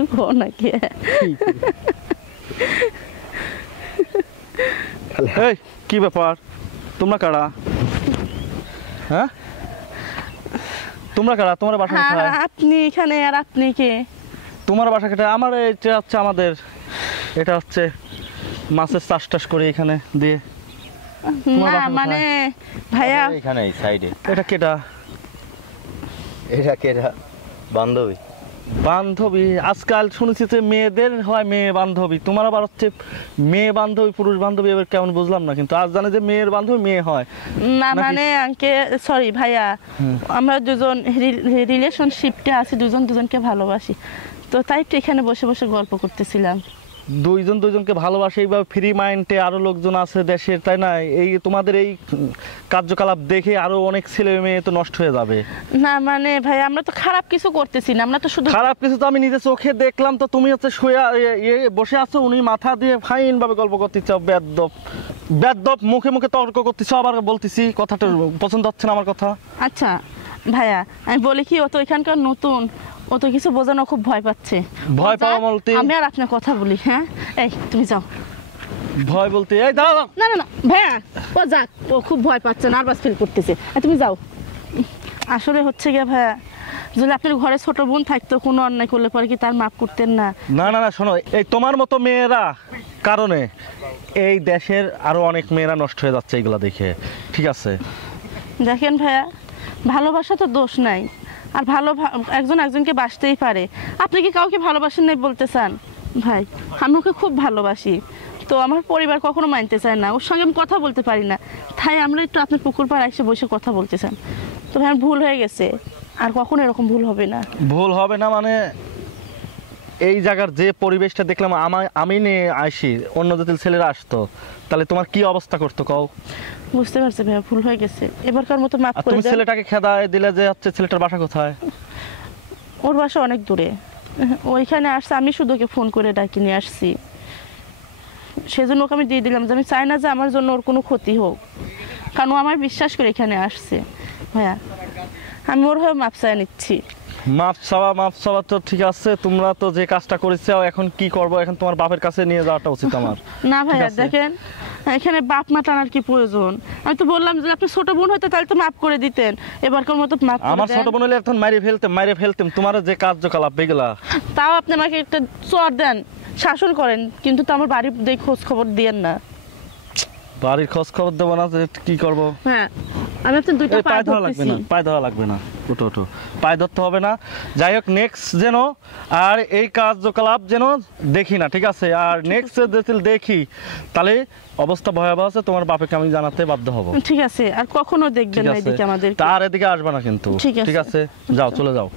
কিছু কো নাকি? এই কি ব্যাপার, তোমরা কারা? হ্যাঁ তোমরা কারা? তোমার বাসা কোথায়? আপনি এখানে আর আপনি কে? তোমার বাসা কোথায়? আমার এটা হচ্ছে আমাদের, এটা হচ্ছে মাছের চাষ টাস করি এখানে দিয়ে। না মানে ভাইয়া এখানে এই সাইডে। এটা কেটা? এটা কেটা? বান্ধবী। বান্ধবী? আজকাল শুনেছি যে মেয়েদের হয় মেয়ে বান্ধবী, তোমার আবার হচ্ছে মেয়ে বান্ধবী পুরুষ বান্ধবী, এবার কেমন বুঝলাম না, কিন্তু আজ জানে যে মেয়ের বান্ধবী মেয়ে হয় না। নাকি? মানে আঙ্কে সরি ভাইয়া, আমরা দুজন রিলেশনশিপে আছি, দুজন দুজনকে ভালোবাসি, তো তাই তো এখানে বসে বসে গল্প করতেছিলাম। দুইজন দুইজনকে ভালোবাসে, এইভাবে ফ্রি মাইন্ডে আরো লোকজন আছে দেশের, তাই না? এই তোমাদের এই কার্যকলাপ দেখে আরো অনেক ছেলে মেয়ে তো নষ্ট হয়ে যাবে। না মানে ভাই আমরা তো খারাপ কিছু করতেছি না, আমরা তো শুধু খারাপ কিছু তো আমি নিজে চোখে দেখলাম। তো তুমি হচ্ছে শুয়ে বসে আছো, উনি মাথা দিয়ে ফাইন ভাবে গল্প করতেছ, বেদ্যপ বেদ্যপ মুখে মুখে তর্ক করতেছ, আবার বলতেছি কথাটা পছন্দ হচ্ছে না আমার কথা। আচ্ছা ভাইয়া আমি বলি কি, ও তো এখানকার নতুন, ও তো কিছু বোঝানো খুব ভয় পাচ্ছে। ভয় পাওয়া বলতে? আমি আর আপনার কথা বলি। হ্যাঁ এই তুমি যাও। ভয় বলতে? এই দাঁড়াও। না না না ভাইয়া, ও যাক, ও খুব ভয় পাচ্ছে, নার্ভাস ফিল করতেছে, তুমি যাও। আসলে হচ্ছে গিয়ে ভাইয়া, যদি আপনার ঘরে ছোট বোন থাকতো, কোনো অন্যায় করলে পরে কি তার মাফ করতেন না? না না না শোনো, এই তোমার মতো মেয়েরা কারণে এই দেশের আরো অনেক মেয়েরা নষ্ট হয়ে যাচ্ছে এইগুলা দেখে, ঠিক আছে? দেখেন ভাইয়া, ভালোবাসা তো দোষ নাই, আর একজন একজনকে বাসতেই পারে। আপনি কি কাউকে ভালোবাসেন নাই বলতে চান? ভাই আমি ওকে খুব ভালোবাসি, তো আমার পরিবার কখনো মানতে চায় না, ওর সঙ্গে আমি কথা বলতে পারি না, তাই আমরা একটু আপনার পুকুর পাড়ে এসে বসে কথা বলতে চান। তো ভাই আমার ভুল হয়ে গেছে, আর কখনো এরকম ভুল হবে না। ভুল হবে না মানে? এই জায়গার যে পরিবেশটা দেখলাম, আমি নিয়ে আসি, অন্য যদি ছেলেরা আসতো তাহলে তোমার কি অবস্থা করতো কও? বুঝতে পারছি ভাইয়া, ভুল হয়ে গেছে, এবারকার মতো মাফ করে তুমি দেন। ছেলেটাকে খেদায় দিলে যে হচ্ছে, ছেলেটার বাসা কোথায়? ওর বাসা অনেক দূরে, ওইখানে আসছে, আমি শুধু ওকে ফোন করে ডাকি নিয়ে আসছি, সেজন্য ওকে আমি দিয়ে দিলাম, যে আমি চাই না যে আমার জন্য ওর কোনো ক্ষতি হোক, কারণ ও আমার বিশ্বাস করে এখানে আসছে। ভাইয়া আমি ওর হয়ে মাপ চাই নিচ্ছি। মাপ চাওয়া তো ঠিক আছে, তোমরা তো যে কাজটা করেছো, এখন কি করবো? এখন তোমার বাপের কাছে নিয়ে যাওয়াটা উচিত আমার। না ভাইয়া ঠিক আছে? দেখেন, এখানে বাপ মা টানার কি প্রয়োজন? আমি তো বললাম যে আপনি ছোট বোন হয়তো তাহলে তো মাফ করে দিতেন, এবারকার মতো মাফ করে আমার দেন। ছোট বোন হলে এখন মাইরে ফেলতাম তোমার যে কার্যকলাপ এগুলা। তাও আপনি আমাকে একটা চর দেন, শাসন করেন, কিন্তু তো আমার বাড়ির দেখে খোঁজ খবর দিয়েন না। বাড়ির খোঁজ খবর দেবো না, যে কি করবো? হ্যাঁ আমি আপনার দুইটা এই পায়ে ধরা লাগবে না, পায়ে ধরা লাগবে না, ওঠো পায়ে ধরতে হবে না। যাই হোক, নেক্সট যেন আর এই কার্যকলাপ যেন দেখি না, ঠিক আছে? আর নেক্সট যদি দেখি তাহলে অবস্থা ভয়াবহ আছে, তোমার বাপেকে আমি জানাতে বাধ্য হব। ঠিক আছে, আর কখনো দেখবেন ঠিক না আছে? এদিকে আমাদের। তার এদিকে আসবে না কিন্তু, ঠিক আছে। ঠিক আছে? যাও, চলে যাও।